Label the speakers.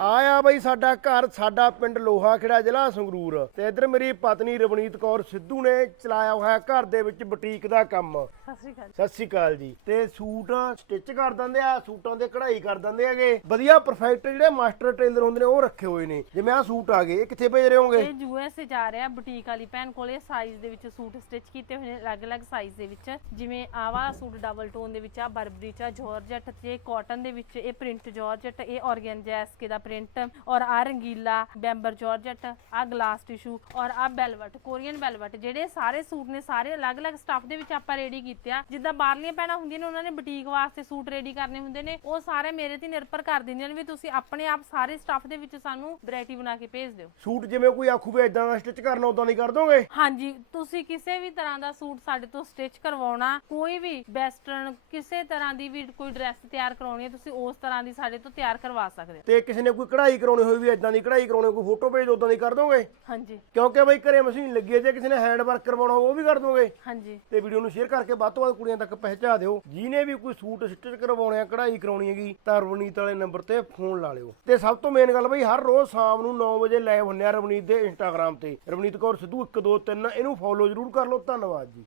Speaker 1: ਆਇਆ ਬਈ ਸਾਡਾ ਘਰ ਸਾਡਾ ਪਿੰਡ ਲੋਹਾ ਖੇੜਾ ਜ਼ਿਲ੍ਹਾ ਸੰਗਰੂਰ। ਤੇ ਇੱਧਰ ਮੇਰੀ ਪਤਨੀ ਰਵਨੀਤ ਕੌਰ ਸਿੱਧੂ ਨੇ ਚਲਾਇਆ ਹੋਇਆ ਘਰ ਦੇ ਵਿੱਚ ਬੁਟੀਕ ਦਾ ਕੰਮ।
Speaker 2: ਸਤਿ ਸ਼੍ਰੀ ਅਕਾਲ
Speaker 1: ਸਤਿ ਸ਼੍ਰੀ ਅਕਾਲ ਜੀ। ਤੇ ਸੂਟ ਸਟਿਚ ਕਰ ਦਿੰਦੇ ਆ ਸੂਟਾਂ ਦੇ ਕਢਾਈ ਕਰ ਦਿੰਦੇ ਹੈਗੇ। ਵਧੀਆ ਪਰਫੈਕਟ ਜਿਹੜੇ ਮਾਸਟਰ ਟੇਲਰ ਹੁੰਦੇ ਨੇ ਉਹ ਰੱਖੇ ਹੋਏ ਨੇ। ਜਿਵੇਂ ਆ ਸੂਟ ਆ ਗਏ ਇਹ ਕਿੱਥੇ ਭੇਜ ਰਹੇ ਹੋਗੇ
Speaker 2: ਇਹ ਯੂਐਸਏ ਜਾ ਰਿਹਾ ਬੁਟੀਕ ਵਾਲੀ ਭੈਣ ਕੋਲੇ। ਸਾਈਜ਼ ਦੇ ਵਿੱਚ ਸੂਟ ਸਟਿਚ ਕੀਤੇ ਹੋਏ ਨੇ ਅਲੱਗ-ਅਲੱਗ ਸਾਈਜ਼ ਦੇ ਵਿੱਚ। ਜਿਵੇਂ ਆਹ ਵਾਲਾ ਸੂਟ ਡਬਲ ਟੋਨ ਦੇ ਵਿੱਚ ਆ ਬਰਬਰੀ ਚ ਜਾਰਜਟ ਤੇ ਕਾਟਨ ਦੇ ਵਿੱਚ ਇਹ ਪ੍ਰਿੰਟ ਜਾਰਜਟ ਇਹ ਔਰਗੈਂਜਾ ਐਸਕੇ ਦਾ ਪ੍ਰਿੰਟ ਔਰ ਆ ਰੰਗੀਲਾ ਬੈਂਬਰ ਜਾਰਜਟ ਆ ਗਲਾਸ ਟਿਸ਼ੂ ਔਰ ਆ ਵੈਲਵਟ ਕੋਰੀਅਨ ਵੈਲਵਟ ਜਿਹੜੇ ਸਾਰੇ ਸੂਟ ਨੇ ਸਾਰੇ ਅਲੱਗ-ਅਲੱਗ ਸਟੱਫ ਦੇ ਵਿੱਚ ਆਪਾਂ ਰੈਡੀ ਕੀਤੇ ਆ। ਜਿੱਦਾਂ ਬਾਹਰਲੀਆਂ ਭੈਣਾਂ ਹੁੰਦੀਆਂ ਨੇ ਉਹਨਾਂ ਨੇ ਬੁਟੀਕ ਵਾਸਤੇ ਸੂਟ ਰੈਡੀ ਕਰਨੇ ਹੁੰਦੇ ਨੇ ਉਹ ਸਾਰੇ ਮੇਰੇ ਤੇ ਨਿਰਭਰ ਕਰ ਦਿੰਦੀਆਂ ਨੇ ਵੀ ਤੁਸੀਂ ਆਪਣੇ ਆਪ ਸਾਰੇ ਸਟੱਫ ਦੇ ਵਿੱਚ ਸਾਨੂੰ ਵੈਰਾਈਟੀ ਬਣਾ ਕੇ ਭੇਜ ਦਿਓ।
Speaker 1: ਸੂਟ ਜਿਵੇਂ ਕੋਈ ਆਖੂ ਵੀ ਇਦਾਂ ਦਾ ਸਟਿਚ ਕਰਨਾ ਉਦਾਂ ਦੀ ਕਰ ਦੋਗੇ?
Speaker 2: ਹਾਂਜੀ ਤੁਸੀਂ ਕਿਸੇ ਵੀ ਤਰ੍ਹਾਂ ਦਾ ਸੂਟ ਸਾਡੇ ਤੋਂ ਸਟਿਚ ਕਰਵਾਉਣਾ ਕੋਈ ਵੀ ਵੈਸਟਰਨ ਕਿਸੇ ਤਰ੍ਹਾਂ ਦੀ ਵੀ ਕੋਈ ਡਰੈਸ ਤਿਆਰ ਕਰਾਉਣੀ ਹੈ ਤੁਸੀਂ ਉਸ ਤਰ੍ਹਾਂ ਦੀ ਸਾਡੇ ਤੋਂ ਤਿਆਰ ਕਰਵਾ ਸਕਦੇ ਹੋ।
Speaker 1: ਤੇ ਕਿਸੇ ਨੇ ਕੋਈ ਕਢਾਈ ਕਰਾਉਣੀ ਹੋਈ ਵੀ ਇਦਾਂ ਦੀ ਕਢਾਈ ਕਰਾਉਣੀ ਕੋਈ ਫੋਟੋ ਭੇਜ ਦੋ ਉਦਾਂ ਦੀ ਕਰ ਦੋਗੇ?
Speaker 2: ਹਾਂਜੀ।
Speaker 1: ਕਿਉਂਕਿ ਬਈ ਘਰੇ ਮਸ਼ੀਨ ਲੱਗੀ ਹੈ ਜੇ ਕਿਸੇ ਨੇ ਹੈਂਡ ਵਰਕ ਕਰਵਾਉਣਾ ਹੋਵੇ ਉਹ ਵੀ ਕਰ ਦੋਗੇ?
Speaker 2: ਹਾਂਜੀ।
Speaker 1: ਤੇ ਵੀਡੀਓ ਨੂੰ ਸ਼ੇਅਰ ਕਰਕੇ ਵੱਧ ਤੋਂ ਵੱਧ ਕੁੜੀਆਂ ਤੱਕ ਪਹੁੰਚਾ ਦਿਓ। ਜਿਹਨੇ ਵੀ ਕੋਈ ਸੂਟ ਸਟਿਚ ਕਰਵਾਉਣੇ ਆ ਕਢਾਈ ਕਰਾਉਣੀ ਹੈਗੀ ਤਾਂ ਰਵਨੀਤ ਵਾਲੇ ਨੰਬਰ ਤੇ ਫੋਨ ਲਾ ਲਿਓ। ਤੇ ਸਭ ਤੋਂ ਮੇਨ ਗੱਲ ਬਈ ਹਰ ਰੋਜ਼ ਸ਼ਾਮ ਨੂੰ 9 ਵਜੇ ਲਾਈਵ ਹੁੰਨੇ ਆ ਰਵਨੀਤ ਦੇ ਇੰਸਟਾਗ੍ਰam ਤੇ। ਰਵਨੀਤ ਕੌਰ ਸਿੱਧੂ 123 ਇਹਨੂੰ ਫੋਲੋ ਜ਼ਰੂਰ ਕਰ ਲਓ। ਧੰਨਵਾਦ ਜੀ।